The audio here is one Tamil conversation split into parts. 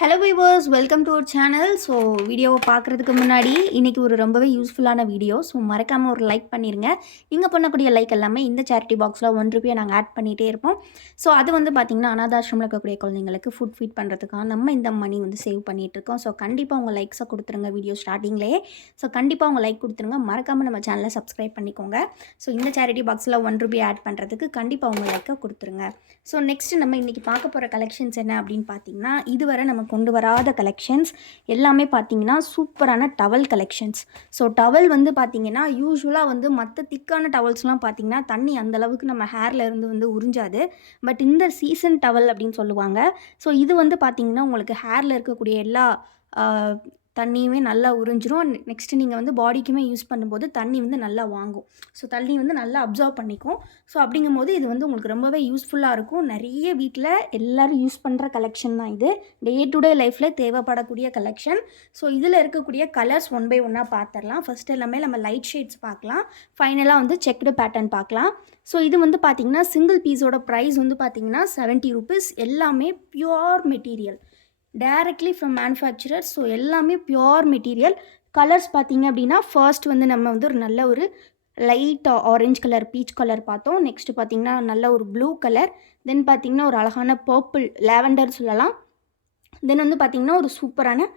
Hello viewers, welcome to our channel. So வீடியோவை பார்க்குறதுக்கு முன்னாடி இன்றைக்கி ஒரு ரொம்பவே யூஸ்ஃபுல்லான வீடியோ. ஸோ மறக்காமல் ஒரு லைக் பண்ணிடுங்க. நீங்கள் பண்ணக்கூடிய லைக் எல்லாமே இந்த சேரிட்டி பாக்ஸில் ₹1 நாங்கள் ஆட் பண்ணிகிட்டே இருப்போம். ஸோ அது வந்து பார்த்திங்கன்னா அனாதாசிரமில் இருக்கக்கூடிய குழந்தைங்களுக்கு ஃபுட் ஃபீட் பண்ணுறதுக்காக நம்ம இந்த மணி வந்து சேவ் பண்ணிகிட்ருக்கோம். ஸோ கண்டிப்பாக உங்கள் லைக்ஸை கொடுத்துருங்க வீடியோ ஸ்டார்டிங்லேயே. ஸோ கண்டிப்பாக உங்கள் லைக் கொடுத்துருங்க. மறக்காமல் நம்ம சேனலை சப்ஸ்கிரைப் பண்ணிக்கோங்க. ஸோ இந்த சேரிட்டி பாக்ஸில் ₹1 ஆட் பண்ணுறதுக்கு கண்டிப்பாக உங்கள் லைக்கை கொடுத்துருங்க. ஸோ நெக்ஸ்ட்டு நம்ம இன்றைக்கி பார்க்க போகிற கலெக்ஷன்ஸ் என்ன அப்படின்னு பார்த்தீங்கன்னா, இதுவரை நம்ம கொண்டு வராத கலெக்ஷன்ஸ் எல்லாமே பார்த்தீங்கன்னா சூப்பரான டவல் கலெக்ஷன்ஸ். ஸோ டவல் வந்து பார்த்தீங்கன்னா யூஸ்வலாக வந்து மற்ற திக்கான டவல்ஸ்லாம் பார்த்தீங்கன்னா தண்ணி அந்தளவுக்கு நம்ம ஹேரில் இருந்து வந்து உறிஞ்சாது. பட் இந்த சீசன் டவல் அப்படின்னு சொல்லுவாங்க. ஸோ இது வந்து பார்த்தீங்கன்னா உங்களுக்கு ஹேரில் இருக்கக்கூடிய எல்லா தண்ணியுமே நல்லா உறிஞ்சிரும். நெக்ஸ்ட்டு நீங்கள் வந்து பாடிக்குமே யூஸ் பண்ணும்போது தண்ணி வந்து நல்லா வாங்கும். ஸோ தண்ணி வந்து நல்லா அப்சர்வ் பண்ணிக்கும். ஸோ அப்படிங்கும்போது இது வந்து உங்களுக்கு ரொம்பவே யூஸ்ஃபுல்லாக இருக்கும். நிறைய வீட்டில் எல்லோரும் யூஸ் பண்ணுற கலெக்ஷன் தான் இது. டே டு டே லைஃப்பில் தேவைப்படக்கூடிய கலெக்ஷன். ஸோ இதில் இருக்கக்கூடிய கலர்ஸ் ஒன் பை ஒன்னாக பார்த்துடலாம். ஃபஸ்ட் எல்லாமே நம்ம லைட் ஷேட்ஸ் பார்க்கலாம். ஃபைனலாக வந்து செக்டு பேட்டர்ன் பார்க்கலாம். ஸோ இது வந்து பார்த்திங்கன்னா சிங்கிள் பீஸோட ப்ரைஸ் வந்து பார்த்திங்கன்னா ₹70. எல்லாமே pure material, directly from manufacturer. So எல்லாமே பியோர் மெட்டீரியல். கலர்ஸ் பார்த்திங்க அப்படின்னா ஃபர்ஸ்ட் வந்து நம்ம வந்து ஒரு நல்ல ஒரு light orange colour, peach colour பார்த்தோம். நெக்ஸ்ட்டு பார்த்திங்கன்னா நல்ல ஒரு ப்ளூ கலர். தென் பார்த்திங்கன்னா ஒரு அழகான பர்பிள், லாவெண்டர் சொல்லலாம். தென் வந்து பார்த்திங்கன்னா ஒரு சூப்பரான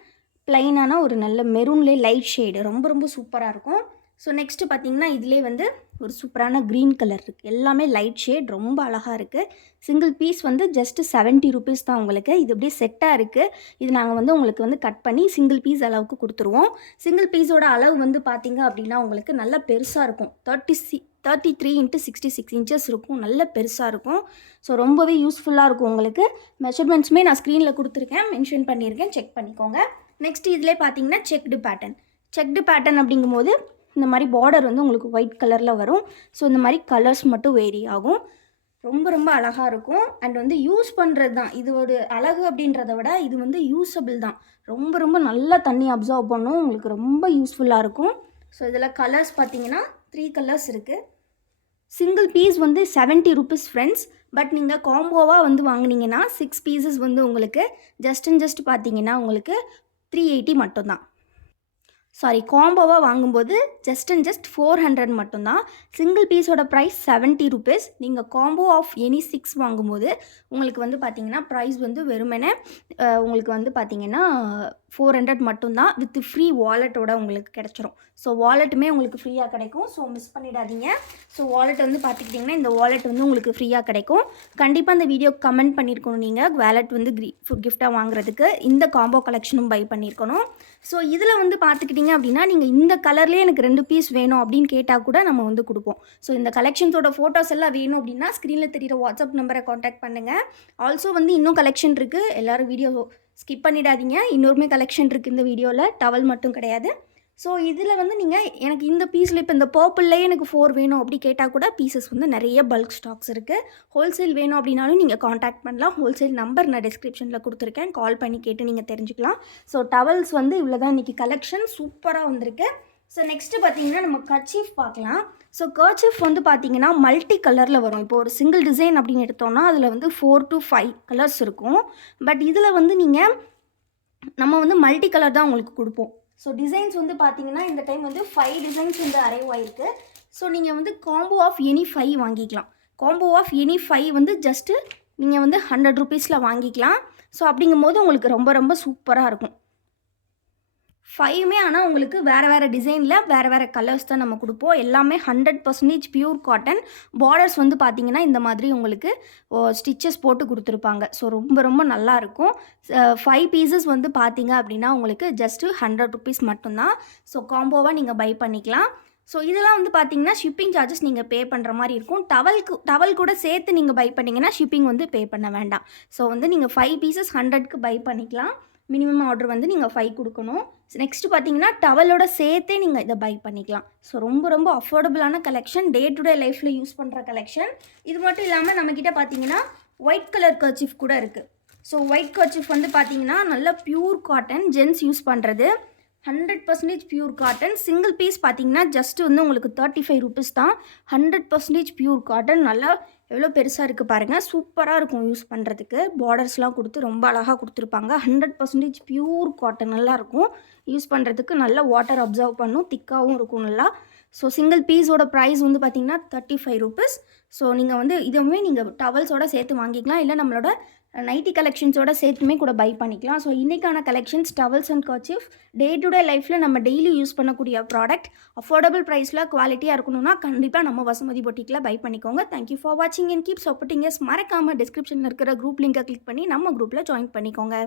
ப்ளைனான ஒரு நல்ல மெரூன்லேயே லைட் ஷேடு, ரொம்ப ரொம்ப சூப்பராக இருக்கும். ஸோ நெக்ஸ்ட்டு பார்த்திங்கன்னா இதிலே வந்து ஒரு சூப்பரான க்ரீன் கலர் இருக்குது. எல்லாமே லைட் ஷேட், ரொம்ப அழகாக இருக்குது. சிங்கிள் பீஸ் வந்து ஜஸ்ட்டு ₹70 தான் உங்களுக்கு. இது அப்படியே செட்டாக இருக்குது. இது நாங்கள் வந்து உங்களுக்கு வந்து கட் பண்ணி சிங்கிள் பீஸ் அளவுக்கு கொடுத்துருவோம். சிங்கிள் பீஸோட அளவு வந்து பார்த்திங்க அப்படின்னா உங்களுக்கு நல்லா பெருசாக இருக்கும். 33 × 66 இன்ச்சஸ் இருக்கும். நல்ல பெருசாக இருக்கும். ஸோ ரொம்பவே யூஸ்ஃபுல்லாக இருக்கும் உங்களுக்கு. மெஷர்மெண்ட்ஸுமே நான் ஸ்க்ரீனில் கொடுத்துருக்கேன், மென்ஷன் பண்ணியிருக்கேன், செக் பண்ணிக்கோங்க. நெக்ஸ்ட் இதிலே பார்த்தீங்கன்னா செக்டு பேட்டர்ன் அப்படிங்கும்போது இந்த மாதிரி பார்டர் வந்து உங்களுக்கு ஒயிட் கலரில் வரும். ஸோ இந்த மாதிரி கலர்ஸ் மட்டும் வேரி ஆகும். ரொம்ப ரொம்ப அழகாக இருக்கும். அண்ட் வந்து யூஸ் பண்ணுறது தான் இது ஒரு அழகு அப்படின்றத விட இது வந்து யூஸபிள் தான். ரொம்ப ரொம்ப நல்லா தண்ணி அப்சர்வ் பண்ணும். உங்களுக்கு ரொம்ப யூஸ்ஃபுல்லாக இருக்கும். ஸோ இதில் கலர்ஸ் பார்த்தீங்கன்னா 3 கலர்ஸ் இருக்குது. சிங்கிள் பீஸ் வந்து ₹70 ஃப்ரெண்ட்ஸ். பட் நீங்கள் காம்போவாக வந்து வாங்கினீங்கன்னா 6 பீசஸ் வந்து உங்களுக்கு ஜஸ்ட் பார்த்தீங்கன்னா உங்களுக்கு 380 மட்டும்தான். காம்போவாக வாங்கும்போது ஜஸ்ட் 400 மட்டும்தான். சிங்கிள் பீஸோட ப்ரைஸ் ₹70. நீங்கள் காம்போ ஆஃப் எனி 6 வாங்கும்போது உங்களுக்கு வந்து பார்த்திங்கன்னா ப்ரைஸ் வந்து வெறுமனே உங்களுக்கு வந்து பார்த்திங்கன்னா 400 மட்டும்தான். வித் ஃப்ரீ வாலெட்டோட உங்களுக்கு கிடச்சிரும். ஸோ வாலெட்டுமே உங்களுக்கு ஃப்ரீயாக கிடைக்கும். ஸோ மிஸ் பண்ணிடாதீங்க. ஸோ வாலெட் வந்து பார்த்துக்கிட்டிங்கன்னா இந்த வாலெட் வந்து உங்களுக்கு ஃப்ரீயாக கிடைக்கும். கண்டிப்பாக இந்த வீடியோ கமெண்ட் பண்ணியிருக்கணும். நீங்கள் வாலெட் வந்து கிஃப்டாக வாங்குறதுக்கு இந்த காம்போ கலெக்ஷனும் பை பண்ணியிருக்கணும். ஸோ இதில் வந்து பார்த்துக்கிட்டிங்க அப்படின்னா நீங்கள் இந்த கலர்லேயே எனக்கு 2 பீஸ் வேணும் அப்படின்னு கேட்டால் கூட நம்ம வந்து கொடுப்போம். ஸோ இந்த கலெக்ஷன்ஸோட ஃபோட்டோஸ் எல்லாம் வேணும் அப்படின்னா ஸ்க்ரீனில் தெரிகிற வாட்ஸ்அப் நம்பரை காண்டாக்ட் பண்ணுங்கள். ஆல்சோ வந்து இன்னும் கலெக்ஷன் இருக்குது. எல்லோரும் வீடியோ ஸ்கிப் பண்ணிடாதீங்க. இன்னொருமே கலெக்ஷன் இருக்குது இந்த வீடியோவில். டவல் மட்டும் கிடையாது. ஸோ இதில் வந்து நீங்கள் எனக்கு இந்த பீஸில் இப்போ இந்த பர்பிள்லேயே எனக்கு 4 வேணும் அப்படி கேட்டால் கூட பீசஸ் வந்து நிறைய பல்க் ஸ்டாக்ஸ் இருக்குது. ஹோல்சேல் வேணும் அப்படின்னாலும் நீங்கள் காண்டாக்ட் பண்ணலாம். ஹோல்சேல் நம்பர் நான் டிஸ்கிரிப்ஷனில் கொடுத்துருக்கேன். கால் பண்ணி கேட்டு நீங்கள் தெரிஞ்சுக்கலாம். ஸோ டவல்ஸ் வந்து இவ்வளோ தான் இன்றைக்கி கலெக்ஷன் சூப்பராக வந்திருக்கு. ஸோ நெக்ஸ்ட்டு பார்த்தீங்கன்னா நம்ம கர்ச்சீஃப் பார்க்கலாம். ஸோ கர்ச்சீஃப் வந்து பார்த்தீங்கன்னா மல்டி கலரில் வரும். இப்போ ஒரு சிங்கிள் டிசைன் அப்படின்னு எடுத்தோன்னா அதில் வந்து 4 to 5 கலர்ஸ் இருக்கும். பட் இதில் வந்து நம்ம வந்து மல்டி கலர் தான் உங்களுக்கு கொடுப்போம். ஸோ டிசைன்ஸ் வந்து பார்த்தீங்கன்னா இந்த டைம் வந்து 5 டிசைன்ஸ் வந்து அரைவ் ஆகிருக்கு. ஸோ நீங்கள் வந்து காம்போ ஆஃப் எனி 5 வாங்கிக்கலாம். காம்போ ஆஃப் எனி 5 வந்து ஜஸ்ட்டு நீங்கள் வந்து ₹100 வாங்கிக்கலாம். ஸோ அப்படிங்கும்போது உங்களுக்கு ரொம்ப ரொம்ப சூப்பராக இருக்கும். 5மே ஆனால் உங்களுக்கு வேறு டிசைனில் வேறு கலர்ஸ் தான் நம்ம கொடுப்போம். எல்லாமே 100% பியூர் காட்டன். பார்டர்ஸ் வந்து பார்த்திங்கன்னா இந்த மாதிரி உங்களுக்கு ஸ்டிச்சஸ் போட்டு கொடுத்துருப்பாங்க. ஸோ ரொம்ப ரொம்ப நல்லாயிருக்கும். 5 பீசஸ் வந்து பார்த்திங்க அப்படின்னா உங்களுக்கு ஜஸ்ட்டு ₹100 மட்டும்தான். ஸோ காம்போவாக நீங்கள் பை பண்ணிக்கலாம். ஸோ இதெல்லாம் வந்து பார்த்திங்கன்னா ஷிப்பிங் சார்ஜஸ் நீங்கள் பே பண்ணுற மாதிரி இருக்கும். டவல் கூட சேர்த்து நீங்கள் பை பண்ணிங்கன்னா ஷிப்பிங் வந்து பே பண்ண வேண்டாம். ஸோ வந்து நீங்கள் 5 பீசஸ் 100க்கு பை பண்ணிக்கலாம். மினிமம் ஆர்டர் வந்து நீங்கள் 5 கொடுக்கணும். நெக்ஸ்ட்டு பார்த்தீங்கன்னா டவலோட சேர்த்தே நீங்கள் இதை பை பண்ணிக்கலாம். ஸோ ரொம்ப ரொம்ப அஃபோர்டபுளான கலெக்ஷன், டே டு டே லைஃப்பில் யூஸ் பண்ணுற கலெக்ஷன். இது மட்டும் இல்லாமல் நம்மக்கிட்ட பார்த்தீங்கன்னா ஒயிட் கலர் கர்ச்சீஃப் கூட இருக்குது. ஸோ ஒயிட் கர்ச்சீஃப் வந்து பார்த்தீங்கன்னா நல்ல பியூர் காட்டன், ஜென்ஸ் யூஸ் பண்ணுறது. 100% பியூர் காட்டன். சிங்கிள் பீஸ் பார்த்தீங்கன்னா, ஜஸ்ட் வந்து உங்களுக்கு ₹35 தான். 100% பியூர் காட்டன். நல்லா எவ்வளோ பெருசா இருக்கு பாருங்க. சூப்பரா இருக்கும் யூஸ் பண்றதுக்கு. பார்டர்ஸ்லாம் குடுத்து ரொம்ப அழகா குடுத்துருப்பாங்க. 100% பியூர் காட்டன் நல்லாயிருக்கும். யூஸ் பண்றதுக்கு நல்லா வாட்டர் அப்சர்வ் பண்ணும். திக்காவும் இருக்கும் நல்லா. ஸோ சிங்கிள் பீஸோட ப்ரைஸ் வந்து பார்த்தீங்கன்னா ₹35. ஸோ நீங்கள் வந்து இதுவுமே நீங்கள் டவல்ஸோட சேர்த்து வாங்கிக்கலாம். இல்லை நம்மளோட நைட்டி கலெக்ஷன்ஸோட சேர்த்துமே கூட பை பண்ணிக்கலாம். ஸோ இன்றைக்கான collections towels and kerchief day to day லைஃப்பில் நம்ம டெய்லி யூஸ் பண்ணக்கூடிய ப்ராடக்ட் அஃபோர்டபுள் ப்ரைஸில் குவாலிட்டியாக இருக்கணும்னா கண்டிப்பாக நம்ம வசுமதி பொட்டிக்கில் பை பண்ணிக்கோங்க. தேங்க்யூ ஃபார் வாட்சிங் அண்ட் கீப் சப்போர்ட்டிங் எஸ். மறக்காமல் டிஸ்கிரிப்ஷனில் இருக்கிற குரூப் லிங்கை கிளிக் பண்ணி நம்ம குரூப்பில் ஜாயின் பண்ணிக்கோங்க.